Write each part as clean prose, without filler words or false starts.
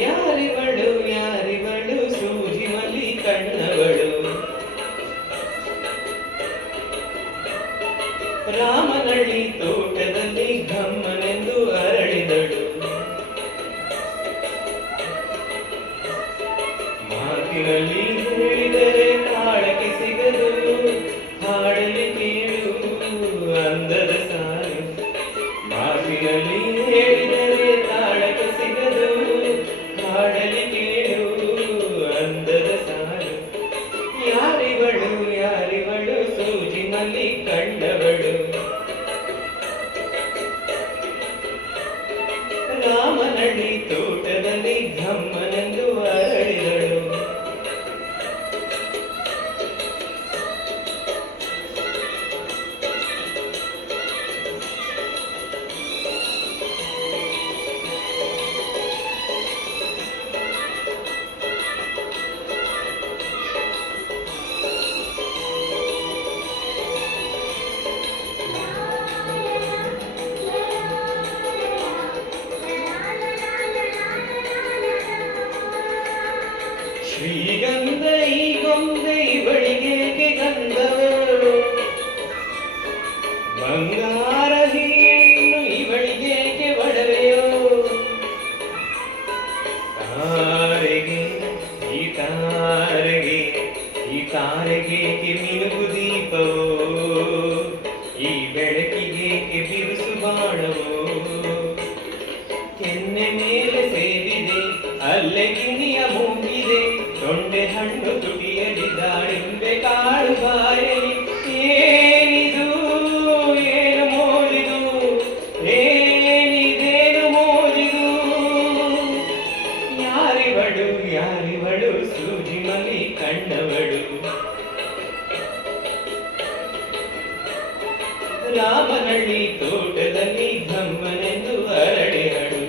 ಯಾರಿವಳು ಯಾರಿವಳು ಸೂಜಿ ಮಲ್ಲಿ ಕಣ್ಣವಳು ರಾಮನಳ್ಳಿ ತೋಟದಲ್ಲಿ ಘಮ್ಮನೆಂದು ಅರಳಿದಳು ಮಾತಿನಲ್ಲಿ ಹೇಳಿದರೆ ತಾಳಕ್ಕೆ ಸಿಗದು ಹಾಡಲಿ ಕೇಳು ಅಂದದ ಸಾಲು ಮಾತಿನಲ್ಲಿ ಹೇಳಿದರೆ ತಾಳಕ್ಕೆ ಸಿಗದು ಹಾಡಲಿ ಕೇಳು ಅಂದದ ಸಾಲು ಯಾರಿವಳು ಯಾರಿವಳು ಸೂಜಿ ಮಲ್ಲಿ ಕಂಡವಳು ರಾಮನಳ್ಳಿ ತೋಟದಲ್ಲಿ ಘಮ್ಮನೆಂದು ಅರಳಿದಳು ಶ್ರೀಗಂಧ ಈ ಗೊಂದೆ ಇವಳಿಗೇಕೆ ಗಂಧವೋ ಬಂಗಾರ ಹೆಣ್ಣು ಇವಳಿಗೇಕೆ ಒಡವೆಯೋ ತಾರೆಗೆ ಈ ತಾರೆಗೇಕೆ ಮಿನುಗು ದೀಪವೋ ಈ ಬೆಳಕಿಗೇಕೆ ಬಿರುಸು ಬಾಣವೋ ಕೆನ್ನೆ ಮೇಲೆ ಸೇರಿದೆ ಅಲ್ಲೇ ಗಿಣಿಯ ಮೂಗಿದೆ ತೊಂಡೆ ಹಣ್ಣು ತುಟಿಯಲಿ ದಾಳಿಂಬೆ ಕಾಳು ಬಾಯಲಿ ಏನಿದು ಏನು ಮೋಜಿದು ಏನಿದೇನು ಮೋಜಿದು ಯಾರಿವಳು ಯಾರಿವಳು ಸೂಜಿ ಮಲ್ಲಿ ಕಣ್ಣವಳು ರಾಮನಳ್ಳಿ ತೋಟದಲ್ಲಿ ಘಮ್ಮನೆಂದು ಅರಳಿಹಳು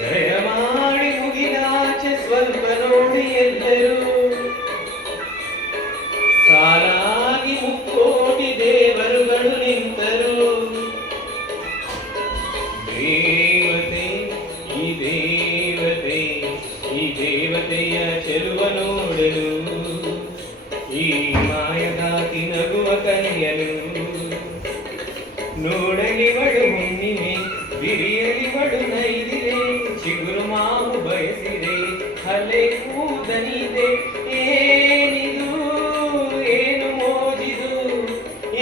ದಯಮಾಡಿ ಮುಗಿದಾಚೆ ಸ್ವಲ್ಪ ನೋಡಿ ಎಲ್ಲರೂ ಸಾಲಾಗಿ ಮುಕ್ಕೋಟಿ ದೇವರುಗಳು ನಿಂತರು ದೇವತೆ ಈ ದೇವತೆ ಈ ದೇವತೆಯ ಚೆಲುವ ನೋಡಲು ಈ ಮಾಯದಾತಿ ನಗುವ ಕನೆಯಲು ನೋಡಲಿವಳು ಹುಣ್ಣಿಮೆ ಬಿರಿಯಲಿವಳು ನೈದಿರೆ ಚಿಗುರು ಮಾವು ಬಯಸಿದೆ ಹಲೆ ಕೂದಲಿದೆ ಏನಿದು ಏನು ಮೋಜಿದು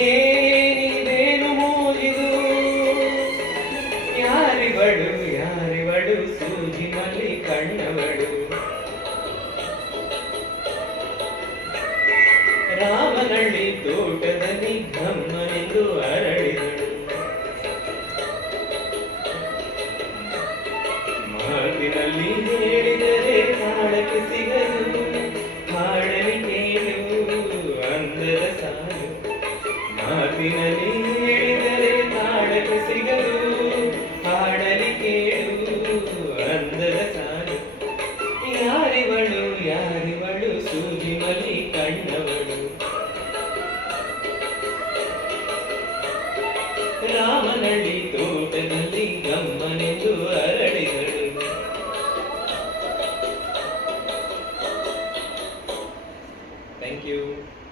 ಏನಿದೇನು ಮೋಜಿದು ಯಾರಿವಳು ಯಾರಿವಳು ಸೂಜಿ ಮಲ್ಲಿ ಕಣ್ಣವಳು ರಾಮನಳ್ಳಿ ತೋಟದಲ್ಲಿ ಘಮ್ಮನೆಂದು ಅರಳಿದಳು ಮಾತಿನಲ್ಲಿ ಹೇಳಿದರೆ ತಾಳಕ್ಕೆ ಸಿಗದು ಹಾಡಲಿ ಕೇಳು ಅಂದದ ಸಾಲು ಮಾತಿನಲ್ಲಿ ಹೇಳಿದರೆ ತಾಳಕ್ಕೆ ಸಿಗದು ಹಾಡಲಿ ಕೇಳು ಅಂದದ ಸಾಲು ಯಾರಿವಳು ಯಾರಿವಳು ಸೂಜಿ ಮಲ್ಲಿ ಕಣ್ಣವಳು ರಾಮನಳ್ಳಿ ತೋಟದಲ್ಲಿ ಗಮ್ಮನೆಂದು ಅರಳಿದಳು ಥ್ಯಾಂಕ್ ಯು.